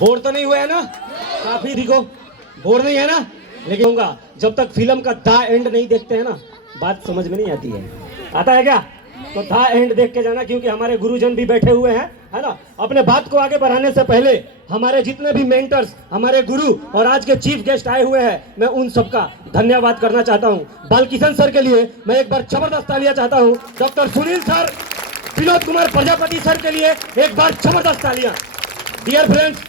Bore तो नहीं हुआ है ना? काफी दिखो, बोर नहीं है ना? लेकिन होगा जब तक फिल्म का द एंड नहीं देखते हैं ना, बात समझ में नहीं आती है। आता है क्या? तो द एंड देख के जाना, क्योंकि हमारे गुरुजन भी बैठे हुए हैं, है ना। अपने बात को आगे बढ़ाने से पहले हमारे जितने भी मेंटर्स, हमारे गुरु और आज के चीफ गेस्ट आए हुए हैं, मैं उन सबका धन्यवाद करना चाहता हूं। बालकिशन सर के लिए मैं एक बार जबरदस्त तालियां चाहता हूं। Doctor Sunil sir, Vinod Kumar Prajapati sir के लिए एक बार जबरदस्त तालियां। डियर फ्रेंड्स,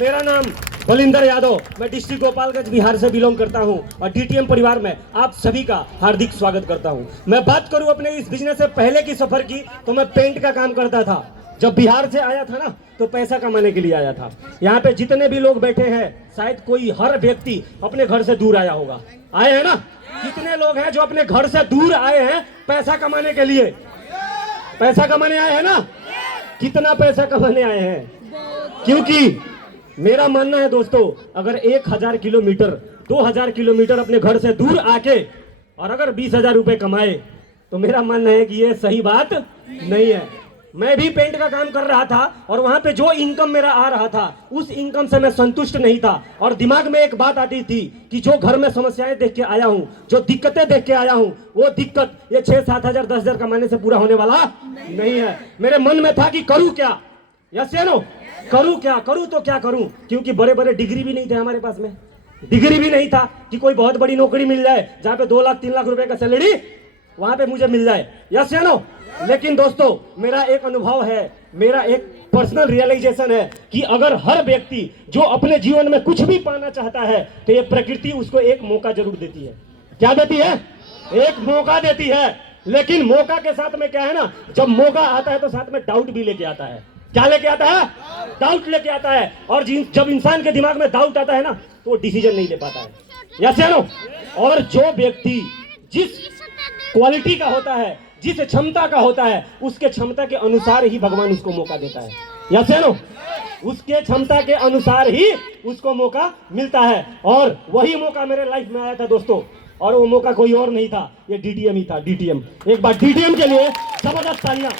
मेरा नाम बलिंदर यादव, मैं डिस्ट्रिक्ट गोपालगंज बिहार से बिलोंग करता हूं और डीटीएम परिवार में आप सभी का हार्दिक स्वागत करता हूं। मैं बात करूं अपने इस बिजनेस से पहले की सफर की, तो मैं पेंट का काम करता था। जब बिहार से आया था ना, तो पैसा कमाने के लिए आया था। यहाँ पे जितने भी लोग बैठे हैं, शायद कोई हर व्यक्ति अपने घर से दूर आया होगा। आए हैं ना? कितने लोग हैं जो अपने घर से दूर आए हैं पैसा कमाने के लिए? पैसा कमाने आए हैं ना? कितना पैसा कमाने आए हैं? क्योंकि मेरा मानना है दोस्तों, अगर 1000 किलोमीटर 2000 किलोमीटर अपने घर से दूर आके और अगर 20,000 रुपए कमाए, तो मेरा मानना है कि ये सही बात नहीं है। मैं भी पेंट का काम कर रहा था और वहां पे जो इनकम मेरा आ रहा था, उस इनकम से मैं संतुष्ट नहीं था। और दिमाग में एक बात आती थी कि जो घर में समस्याएं देख के आया हूं, जो दिक्कतें देख के आया हूं, वो दिक्कत ये 6-7 हजार 10,000 कमाने से पूरा होने वाला नहीं है। मेरे मन में था कि करूं क्या? यस या नो? करूं क्या? करूं तो क्या करूं? क्योंकि बड़े बड़े डिग्री भी नहीं थे हमारे पास में। डिग्री भी नहीं था कि कोई बहुत बड़ी नौकरी मिल जाए जहां पे 2 लाख 3 लाख रुपए का सैलरी वहां पे मुझे मिल जाए। यस या नो? लेकिन दोस्तों, मेरा एक अनुभव है, मेरा एक पर्सनल रियलाइजेशन है कि अगर हर व्यक्ति जो अपने जीवन में कुछ भी पाना चाहता है, तो ये प्रकृति उसको एक मौका जरूर देती है। क्या देती है? एक मौका देती है। लेकिन मौका के साथ में क्या है ना, जब मौका आता है तो साथ में डाउट भी लेके आता है। क्या लेके आता है? डाउट लेके आता है। और जब इंसान के दिमाग में डाउट आता है ना, तो वो डिसीजन नहीं ले पाता है। यस या नो? और जो व्यक्ति जिस क्वालिटी का होता है, जिस क्षमता का होता है, उसके क्षमता के अनुसार ही भगवान उसको मौका देता है। यस या नो? उसके क्षमता के अनुसार ही उसको मौका मिलता है। और वही मौका मेरे लाइफ में आया था दोस्तों, और वो मौका कोई और नहीं था, ये डीटीएम ही था। डीटीएम, एक बार डीटीएम के लिए जबरदस्त तालियां।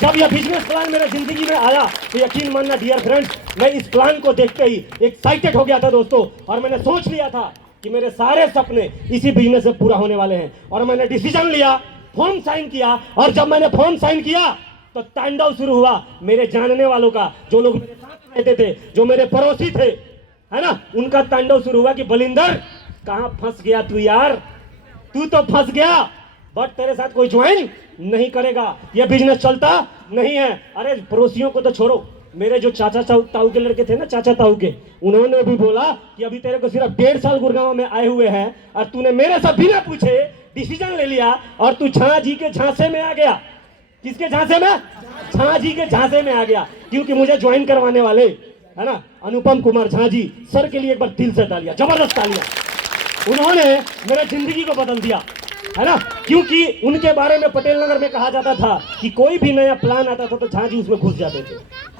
जब यह बिजनेस प्लान मेरे जिंदगी में आया, तो यकीन मानना डियर फ्रेंड्स, मैं इस प्लान को देखते ही एक्साइटेड हो गया था दोस्तों। और मैंने सोच लिया था कि मेरे सारे सपने इसी बिजनेस से पूरा होने वाले हैं। और मैंने डिसीजन लिया, फॉर्म साइन किया। और जब मैंने फॉर्म साइन किया, तो तांडव शुरू हुआ मेरे जानने वालों का। जो लोग मेरे साथ रहते थे, जो मेरे पड़ोसी थे, है ना, उनका तांडव शुरू हुआ कि बलिंदर, कहां फंस गया तू यार? तू तो फंस गया, बट तेरे साथ कोई ज्वाइन नहीं करेगा, ये बिजनेस चलता नहीं है। अरे पड़ोसियों को तो छोड़ो, मेरे जो चाचा ताऊ के लड़के थे ना, चाचा ताऊ के, उन्होंने भी बोला कि अभी तेरे को सिर्फ 1.5 साल गुड़गांव में आए हुए हैं और तूने मेरे से बिना पूछे डिसीजन ले लिया और तू झा जी के झांसे में आ गया। किसके झांसे में? झा जी के झांसे में आ गया। क्योंकि मुझे ज्वाइन करवाने वाले, है ना, अनुपम कुमार झा जी सर के लिए एक बार दिल से तालियां, जबरदस्त तालियां। उन्होंने मेरे जिंदगी को बदल दिया, है ना। क्योंकि उनके बारे में पटेल नगर में कहा जाता था कि कोई भी नया प्लान आता था तो झा जी उसमें घुस जाते थे।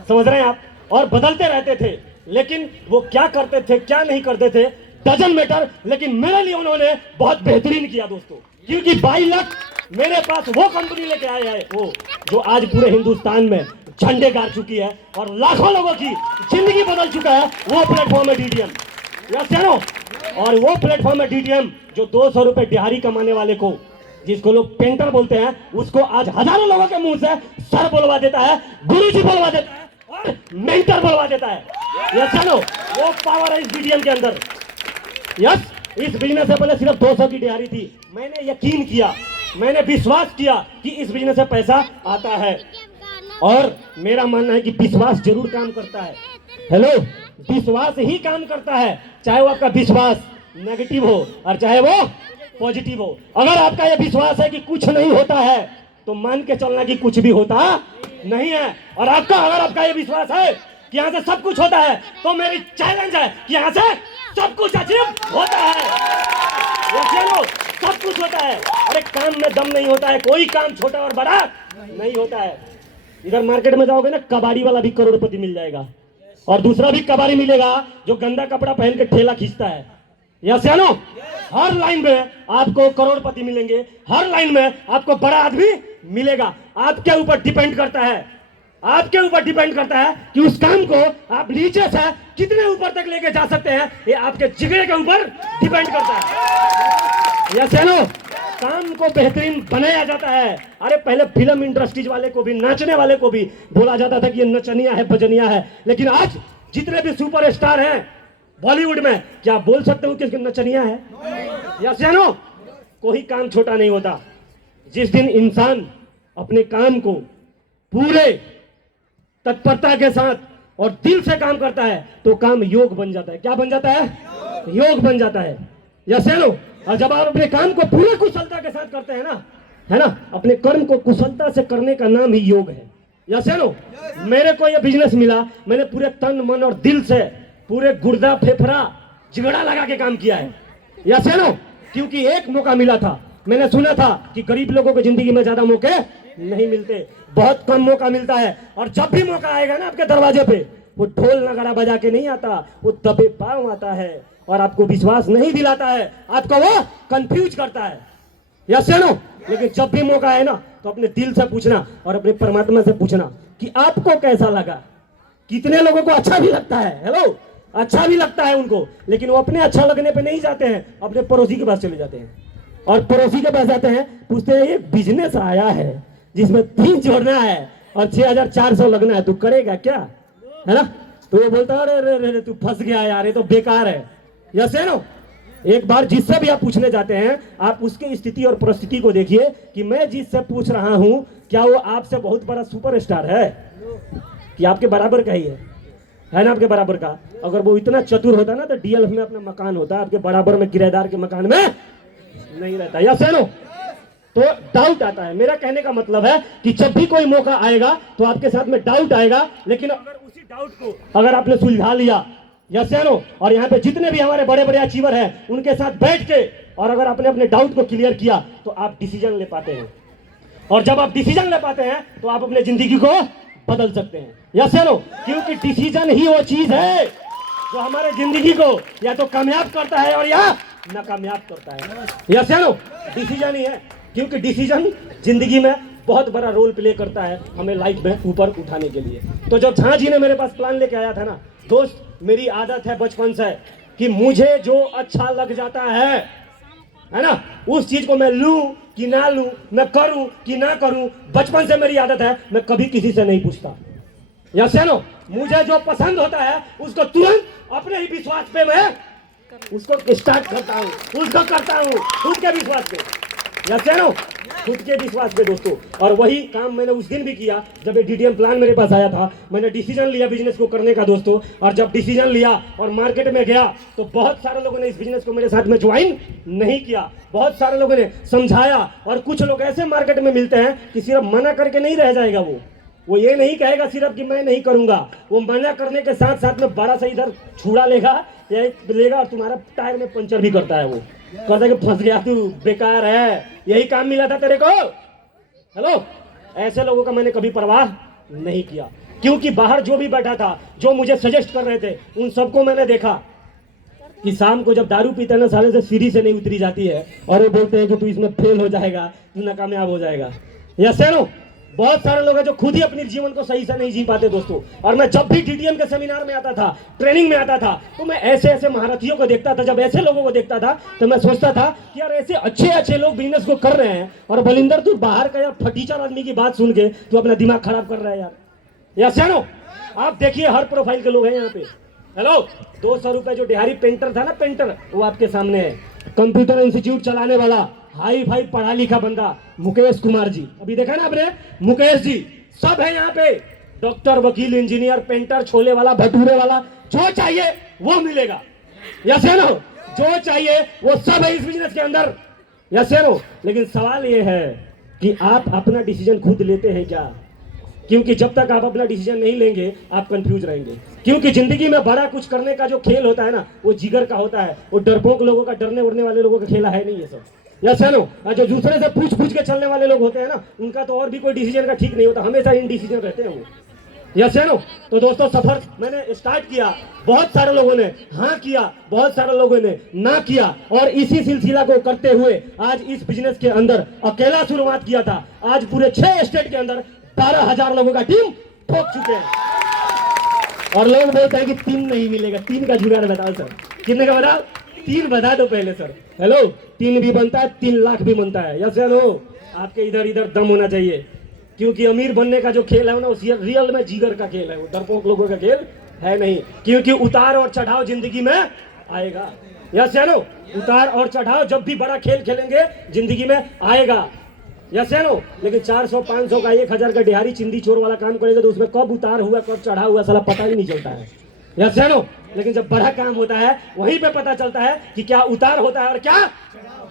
समझ रहे हैं आप? और बदलते रहते थे। लेकिन वो क्या करते थे, क्या नहीं करते थे, डजंट मैटर। लेकिन मेरे लिए उन्होंने बहुत बेहतरीन किया दोस्तों। क्योंकि 22 लाख मेरे पास वो कंपनी लेके आए हैं, वो जो आज पूरे हिंदुस्तान में झंडे गाड़ चुकी है और लाखों लोगों की जिंदगी बदल चुका है। वो प्लेटफॉर्म है डीटीएम। यस या नो? और वो प्लेटफॉर्म है डीटीएम जो 200 रुपए दिहाड़ी कमाने वाले को, जिसको लोग पेंटर बोलते हैं, उसको आज हजारों लोगों के मुंह से सर बोलवा देता है, गुरुजी बोलवा देता है और मेंटर बोलवा देता है। यस या नो? वो पावर है इस डीटीएम के अंदर। यस, इस बिजनेस से पहले सिर्फ 200 की दिहाड़ी थी। मैंने यकीन किया, मैंने विश्वास किया कि इस बिजनेस से पैसा आता है। और मेरा मानना है कि विश्वास जरूर काम करता है। हेलो, विश्वास ही काम करता है। चाहे वो आपका विश्वास नेगेटिव हो और चाहे वो पॉजिटिव हो। अगर आपका ये विश्वास है कि कुछ नहीं होता है, तो मान के चलना कि कुछ भी होता नहीं है। और अगर आपका ये विश्वास है कि यहाँ से सब कुछ होता है, तो मेरी चैलेंज है कि यहाँ से सब कुछ अचीव होता है। चलो, सब कुछ होता है। अरे काम में दम नहीं होता है, कोई काम छोटा और बड़ा नहीं होता है। इधर मार्केट में जाओगे ना, कबाड़ी वाला भी करोड़पति मिल जाएगा और दूसरा भी कबाड़ी मिलेगा जो गंदा कपड़ा पहन के ठेला खींचता है। यस या नो? हर लाइन में आपको करोड़पति मिलेंगे, हर लाइन में आपको बड़ा आदमी मिलेगा। आपके ऊपर डिपेंड करता है आपके ऊपर डिपेंड करता है कि उस काम को आप नीचे से कितने ऊपर तक लेके जा सकते हैं। ये आपके जिगरे के ऊपर डिपेंड करता है। यस या नो? काम को बेहतरीन बनाया जाता है। अरे पहले फिल्म इंडस्ट्रीज वाले को भी, नाचने वाले को भी बोला जाता था कि ये नचनिया है, भजनिया है, लेकिन आज जितने भी सुपर स्टार हैं बॉलीवुड में, क्या आप बोल सकते हो कि नचनिया है? यस या नो? कोई काम छोटा नहीं होता। जिस दिन इंसान अपने काम को पूरे तत्परता के साथ और दिल से काम करता है तो काम योग बन जाता है। क्या बन जाता है? योग बन जाता है। यस या नो? और जब आप अपने काम को पूरे कुशलता के साथ करते हैं ना, है ना, अपने कर्म को कुशलता से करने का नाम ही योग है। यस या नो? मेरे को ये बिजनेस मिला, मैंने पूरे तन मन और दिल से, पूरे गुर्दा फेफड़ा जिगड़ा लगा के काम किया है। यस या नो? क्योंकि एक मौका मिला था। मैंने सुना था कि गरीब लोगों को जिंदगी में ज्यादा मौके नहीं मिलते, बहुत कम मौका मिलता है। और जब भी मौका आएगा ना आपके दरवाजे पे, वो ढोल नगाड़ा बजा के नहीं आता, वो दबे पांव आता है और आपको विश्वास नहीं दिलाता है, आपको वो कंफ्यूज करता है। यस या नो? लेकिन जब भी मौका है ना तो अपने दिल से पूछना और अपने परमात्मा से पूछना कि आपको कैसा लगा। कितने लोगों को अच्छा भी लगता है, हेलो, अच्छा भी लगता है उनको, लेकिन वो अपने अच्छा लगने पे नहीं जाते हैं, अपने पड़ोसी के पास चले जाते हैं। और पड़ोसी के पास जाते हैं, पूछते हैं ये बिजनेस आया है जिसमें 3 जोड़ना है और 6400 लगना है, तू करेगा क्या? है ना? तो वो बोलता है अरे अरे तू फंस गया यार, ये तो बेकार है। यस है नो? एक बार जिससे भी आप पूछने जाते हैं, आप उसकी स्थिति और परिस्थिति को देखिए कि मैं जिससे पूछ रहा हूं क्या वो आपसे बहुत बड़ा सुपरस्टार है कि आपके बराबर का ही है ना? आपके बराबर का। अगर वो इतना चतुर होता ना तो डीएलएफ में अपना मकान होता, आपके बराबर में किराएदार के मकान में नहीं रहता। यस है नो? तो डाउट आता है। मेरा कहने का मतलब है कि जब भी कोई मौका आएगा तो आपके साथ में डाउट आएगा, लेकिन अगर उसी डाउट को अगर आपने सुलझा लिया, यस या नो, और यहाँ पे जितने भी हमारे बड़े बड़े अचीवर हैं उनके साथ बैठ के और अगर आपने अपने डाउट को क्लियर किया तो आप डिसीजन ले पाते हैं। और जब आप डिसीजन ले पाते हैं तो आप अपने जिंदगी को बदल सकते हैं। यस या नो? क्योंकि डिसीजन ही वो चीज है जो हमारे जिंदगी को या तो कामयाब करता है और या नाकामयाब करता है। यस या नो? डिसीजन ही है, क्योंकि डिसीजन जिंदगी में बहुत बड़ा रोल प्ले करता है हमें लाइफ में ऊपर उठाने के लिए। तो जब झां जी ने मेरे पास प्लान लेके आया था ना दोस्त, मेरी आदत है बचपन से कि मुझे जो अच्छा लग जाता है ना, उस चीज को मैं लूं कि ना लूं, मैं करूं कि ना करूं, बचपन से मेरी आदत है, मैं कभी किसी से नहीं पूछता। यस या नो? मुझे जो पसंद होता है उसको तुरंत अपने ही विश्वास पे मैं उसको स्टार्ट करता हूं, उसको करता हूं खुद के विश्वास पे। यस या नो? खुद के विश्वास पे दोस्तों। और वही काम मैंने उस दिन भी किया जब ये डीडीएम प्लान मेरे पास आया था। मैंने डिसीजन लिया बिजनेस को करने का दोस्तों, और जब डिसीजन लिया और मार्केट में गया तो बहुत सारे लोगों ने इस बिजनेस को मेरे साथ में ज्वाइन नहीं किया, बहुत सारे लोगों ने समझाया। और कुछ लोग ऐसे मार्केट में मिलते हैं कि सिर्फ मना करके नहीं रह जाएगा, वो ये नहीं कहेगा सिर्फ कि मैं नहीं करूंगा, वो मना करने के साथ साथ में 12 से इधर छुड़ा लेगा या लेगा और तुम्हारा टायर में पंचर भी करता है। वो कहता है कि फंस गया तू, बेकार है, यही काम मिला था तेरे को। हेलो, ऐसे लोगों का मैंने कभी परवाह नहीं किया, क्योंकि बाहर जो भी बैठा था, जो मुझे सजेस्ट कर रहे थे, उन सबको मैंने देखा कि शाम को जब दारू पीते ना साले से सीढ़ी से नहीं उतरी जाती है और वो बोलते हैं कि तू इसमें फेल हो जाएगा, तू नाकामयाब हो जाएगा। यस है नो? बहुत सारे लोग हैं जो खुद ही अपने जीवन को सही से नहीं जी पाते दोस्तों। और मैं जब भी डीडीएम के सेमिनार में आता था, ट्रेनिंग में आता था, तो मैं ऐसे ऐसे महारथियों को देखता था। जब ऐसे लोगों को देखता था तो मैं सोचता था कि यार ऐसे अच्छे अच्छे लोग बिजनेस को कर रहे हैं और बलिंदर तू बाहर का यार फटीचर आदमी की बात सुन के तू अपना दिमाग खराब कर रहा है यार। यस है नो? आप देखिए हर प्रोफाइल के लोग हैं यहाँ पे। हेलो, 200 रुपए जो बिहारी पेंटर था ना, पेंटर, वो आपके सामने है। कंप्यूटर इंस्टीट्यूट चलाने वाला हाई फाई पढ़ा लिखा बंदा मुकेश कुमार जी, अभी देखा ना आपने, मुकेश जी, सब है यहाँ पे। डॉक्टर, वकील, इंजीनियर, पेंटर, छोले वाला, भटूरे वाला, जो चाहिए वो मिलेगा। यस है नो? जो चाहिए वो सब है इस बिजनेस के अंदर। यस है नो? लेकिन सवाल ये है कि आप अपना डिसीजन खुद लेते हैं क्या? क्योंकि जब तक आप अपना डिसीजन नहीं लेंगे आप कंफ्यूज रहेंगे। क्योंकि जिंदगी में बड़ा कुछ करने का जो खेल होता है ना, वो जिगर का होता है। वो डरपोक लोगों का, डरने उड़ने वाले लोगों का खेला है नहीं ये सब। यस है नो? जो दूसरे से पूछ पूछ के चलने वाले लोग होते हैं ना, उनका तो और भी कोई डिसीजन का ठीक नहीं होता, हमेशा इनडिसीजन रहते हैं वो। यस है नो? तो दोस्तों, सफर मैंने स्टार्ट किया, बहुत सारे लोगों ने हाँ किया, बहुत सारे लोगों ने ना किया, और इसी सिलसिला को करते हुए आज इस बिजनेस के अंदर अकेला शुरुआत किया था। आज पूरे 6 स्टेट के अंदर 12,000 लोगों का टीम ठोक चुके हैं। और लोग बोलते हैं कि 3 नहीं मिलेगा। 3 का जुगाड़ बताओ सर, कितने का बताओ? 3 बता दो पहले सर। हेलो, 3 भी बनता है, 3 लाख भी बनता है। यस या नो? आपके इधर इधर दम होना चाहिए, क्योंकि अमीर बनने का जो खेल है ना, वो रियल में जीगर का खेल है, वो डरपोक लोगों का खेल है नहीं। क्योंकि उतार और चढ़ाव जिंदगी में आएगा। यस या नो? उतार और चढ़ाव जब भी बड़ा खेल खेलेंगे जिंदगी में आएगा। यस या नो? लेकिन 400 500 का 1000 का दिहाड़ी चिंदी चोर वाला काम करेंगे तो उसमें कब उतार हुआ कब चढ़ा हुआ साला पता ही नहीं चलता है। यस या नो? लेकिन जब बड़ा काम होता है वहीं पे पता चलता है कि क्या उतार होता है और क्या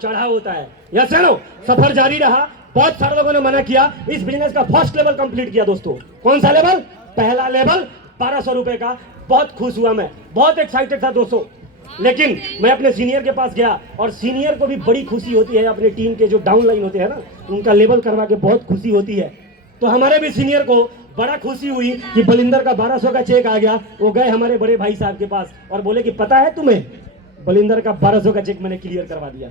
चढ़ाव होता है। यस या नो? सफर जारी रहा। बहुत सारे लोगों ने मना किया। इस बिजनेस का फर्स्ट लेवल कंप्लीट किया दोस्तों। कौन सा लेवल? पहला लेवल 1200 रुपए का। बहुत खुश हुआ मैं, बहुत एक्साइटेड था दोस्तों। लेकिन मैं अपने सीनियर के पास गया और सीनियर को भी बड़ी खुशी होती है अपने टीम के जो डाउन लाइन होते हैं ना, उनका लेवल करवा के बहुत खुशी होती है। तो हमारे भी सीनियर को बड़ा खुशी हुई कि बलिंदर का 1200 का चेक आ गया। वो गए हमारे बड़े भाई साहब के पास और बोले कि पता है तुम्हें, बलिंदर का 1200 का चेक मैंने क्लियर करवा दिया।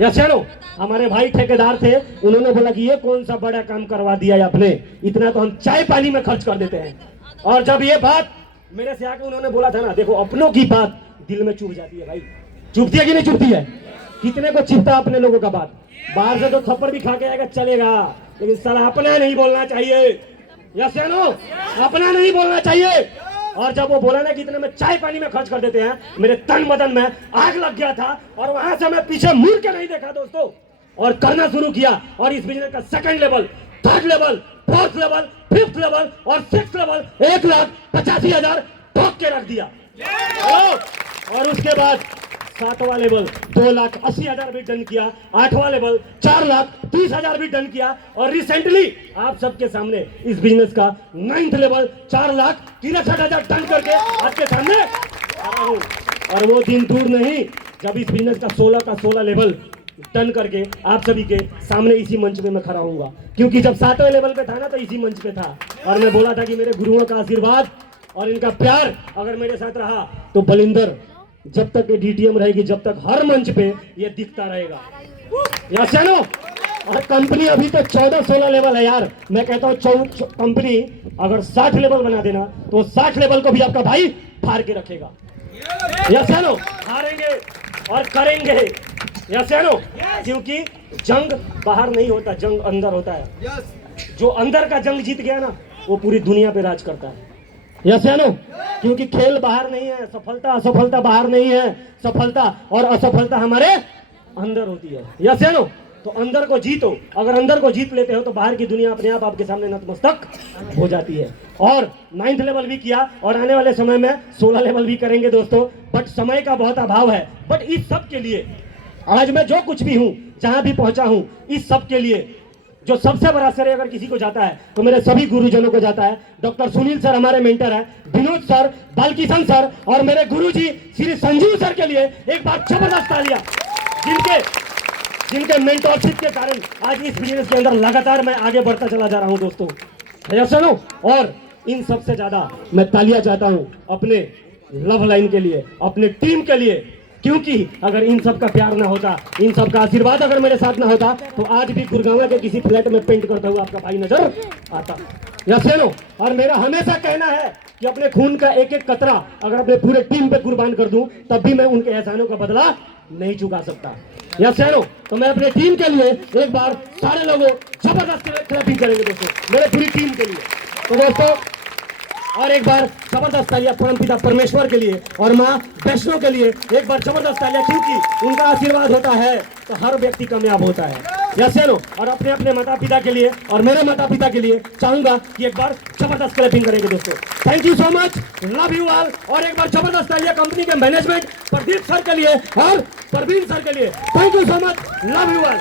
या चलो, हमारे भाई ठेकेदार थे, उन्होंने बोला कि ये कौन सा बड़ा काम करवा दिया आपने, इतना तो हम चाय पानी में खर्च कर देते हैं। और जब ये बात मेरे से आके उन्होंने बोला था ना, देखो अपनों की बात दिल में चुभ जाती है भाई। चुभती है कि नहीं चुभती है? कितने को चिपता अपने लोगों का बात? बाहर से तो थप्पड़ भी खा के आएगा चलेगा, लेकिन साला अपना नहीं बोलना चाहिए। यस या नो? अपना नहीं बोलना चाहिए। और जब वो बोला ना कि इतने में चाय पानी में खर्च कर देते हैं, मेरे तन बदन में आग लग गया था और वहां से मैं पीछे मुड़ के नहीं देखा दोस्तों, और करना शुरू किया। और इस बिजनेस का second level, third level, fourth level, fifth level और सिक्स लेवल 1,85,000 ठोक के रख दिया। और उसके बाद 7वां लेवल 2,80,000 भी डन किया। 8वां लेवल 4,30,000 भी डन किया। और रिसेंटली आप सबके सामने इस बिजनेस का 9th लेवल 4,63,000 डन करके आपके सामने आ रहा हूं। और वो दिन दूर नहीं जब इस बिजनेस का 16 का 16 लेवल डन करके आप सभी के सामने इसी मंच पे मैं खड़ा होऊंगा। क्योंकि जब 7वें लेवल पे था ना, तो इसी मंच पे था और मैं बोला था कि मेरे गुरुओं का आशीर्वाद और इनका प्यार अगर मेरे साथ रहा तो बलिंदर जब तक ये डीटीएम रहेगी, जब तक हर मंच पे ये दिखता रहेगा। यस या नो? और कंपनी अभी तो 14-16 लेवल है यार। मैं कहता हूँ कंपनी अगर 60 लेवल बना देना तो 60 लेवल को भी आपका भाई फाड़ के रखेगा। यस या नो? हारेंगे और करेंगे। यस या नो? क्योंकि जंग बाहर नहीं होता, जंग अंदर होता है। जो अंदर का जंग जीत गया ना, वो पूरी दुनिया पे राज करता है। यस या नो? क्योंकि खेल बाहर नहीं है, सफलता असफलता बाहर नहीं है, सफलता और असफलता हमारे अंदर होती है। यस या नो? तो अंदर को जीतो। अगर अंदर को जीत लेते हो तो बाहर की दुनिया अपने आप आपके सामने नतमस्तक हो जाती है। और 9th लेवल भी किया और आने वाले समय में 16 लेवल भी करेंगे दोस्तों। बट समय का बहुत अभाव है। बट इस सब के लिए आज मैं जो कुछ भी हूं, जहां भी पहुंचा हूं, इस सब के लिए जो सबसे बड़ा श्रेय अगर किसी को जाता है तो मेरे सभी गुरुजनों को जाता है। डॉक्टर सुनील सर हमारे मेंटर है, विनोद सर, बालकिशन सर और मेरे गुरुजी श्री संजीव सर के लिए एक बार जबरदस्त तालियां, जिनके मेंटरशिप के कारण आज इस बिजनेस के अंदर लगातार मैं आगे बढ़ता चला जा रहा हूं दोस्तों। Yes no? और इन सबसे ज्यादा मैं तालियां चाहता हूं अपने लव लाइन के लिए, अपने टीम के लिए। क्योंकि अगर इन सब का प्यार ना होता, इन सब का आशीर्वाद अगर मेरे साथ ना होता तो आज भी गुड़गांव के किसी फ्लैट में पेंट करता हुआ आपका भाई नजर आता। Yes no? और मेरा हमेशा कहना है कि अपने खून का एक एक कतरा अगर अपने पूरे टीम पे कुर्बान कर दूं तब भी मैं उनके एहसानों का बदला नहीं चुका सकता। Yes no? तो मैं अपने टीम के लिए एक बार सारे लोगों जबरदस्त क्लैपिंग करेंगे दोस्तों, मेरे पूरी टीम के लिए। तो दोस्तों और एक बार जबरदस्त तालियां परमपिता परमेश्वर के लिए और माँ वैष्णो के लिए एक बार जबरदस्त तालियां, क्योंकि उनका आशीर्वाद होता है तो हर व्यक्ति कामयाब होता है। Yes no? और अपने अपने माता पिता के लिए और मेरे माता पिता के लिए चाहूंगा कि एक बार जबरदस्त क्लैपिंग करेंगे दोस्तों। Thank you so much, love you all. और एक बार जबरदस्त तालियां कंपनी के मैनेजमेंट प्रदीप सर के लिए और परवीन सर के लिए। Thank you so much, love you all.